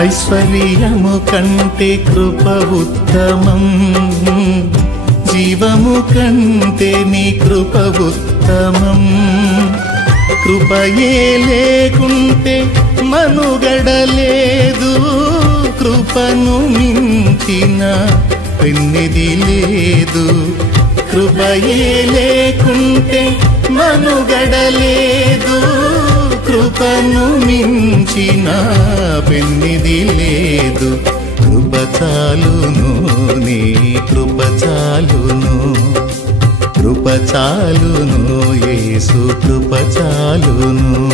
ఐశ్వర్యము కంటే కృప ఉత్తమం, జీవము కంటే నీ కృప ఉత్తమం. కృపయే లేకుంటే మనుగడలేదు, కృపను మించిన పెన్నిది లేదు. కృపయే లేకుంటే మనుగడలేదు, కృపను మించిన పెన్నిది లేదు. కృప చాలును, నీ కృప చాలును, కృప చాలును, యేసు కృప చాలును.